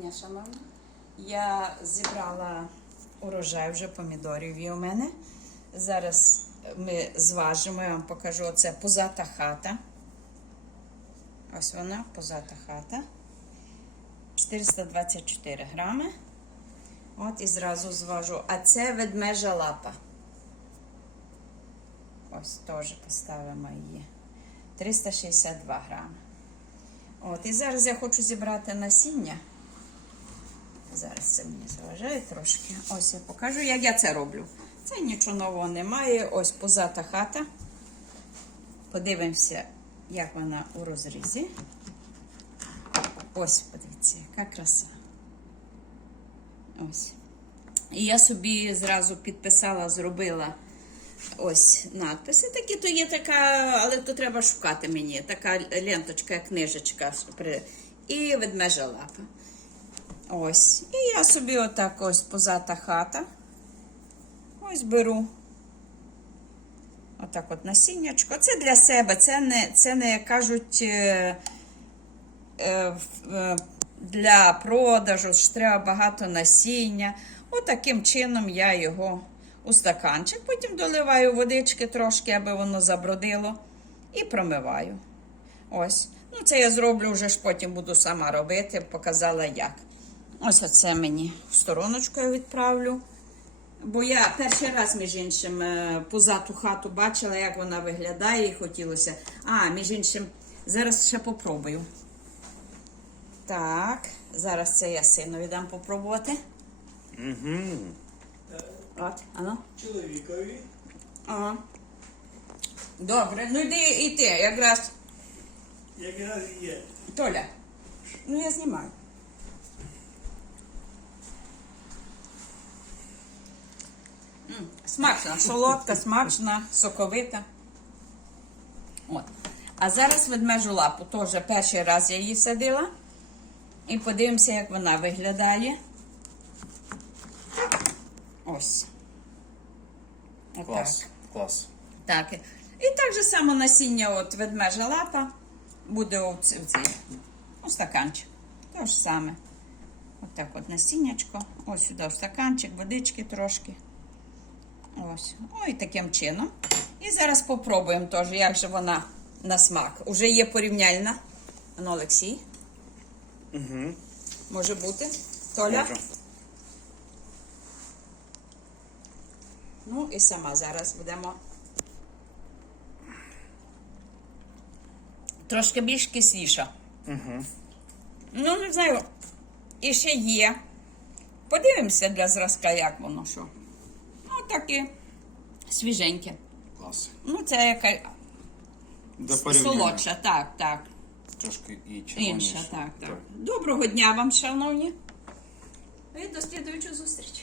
дня, шановні. Я зібрала урожай вже помідорів є у мене. Зараз ми зважимо, я вам покажу. Це позата хата. Ось вона, позата хата. 424 грами. От і зразу зважу. А це ведмежа лапа. Ось теж поставимо її. 362 грами. От, і зараз я хочу зібрати насіння. Зараз це мені заважає трошки. Ось я покажу, як я це роблю. Це нічого нового немає. Ось позата хата. Подивимося, як вона у розрізі. Ось, подивіться, яка краса. Ось. І я собі зразу підписала, зробила ось надписи. Такі то є така, але то треба шукати мені. Така ленточка, книжечка. І ведмежа лапа. Ось. І я собі отак ось позата хата. Ось беру. Отак от насіннячко. Це для себе, це не, це не як кажуть. е, е, е, для продажу, що треба багато насіння. Отаким чином я його у стаканчик. Потім доливаю водички трошки, аби воно забродило, і промиваю. Ось. Ну, це я зроблю вже ж потім буду сама робити, показала як. Ось оце мені я відправлю. Бо я перший раз, між іншим, е, позату хату бачила, як вона виглядає, і хотілося. А, між іншим, зараз ще попробую. Так, зараз це я синові дам попробувати. Угу. От, ано. Чоловікові. Ага. Добре, ну йди і ти, якраз. Якраз є. Толя. Ну я знімаю. Смачна, солодка, смачна, соковита. От. А зараз ведмежу лапу теж перший раз я її садила. І подивимося, як вона виглядає. Ось. Клас. Клас. Так. І так же само насіння от ведмежа лапа буде у ці, цій у стаканчик. Те ж саме. От так от насіннячко. Ось сюди в стаканчик, водички трошки. Ось. Ой, таким чином. І зараз попробуємо теж, як же вона на смак. Уже є порівняльна. Ану, Олексій. Угу. Може бути. Толя. Може. Ну і сама зараз будемо. Трошки більш кисліша. Угу. Ну, не знаю. І ще є. Подивимося для зразка, як воно що. Ну, таке свіженьке. Клас. Ну, це яка До порівняння. солодша, так, так. Трошки і червоніше. Інша, так, так. Доброго дня вам, шановні. І до слідуючої зустрічі.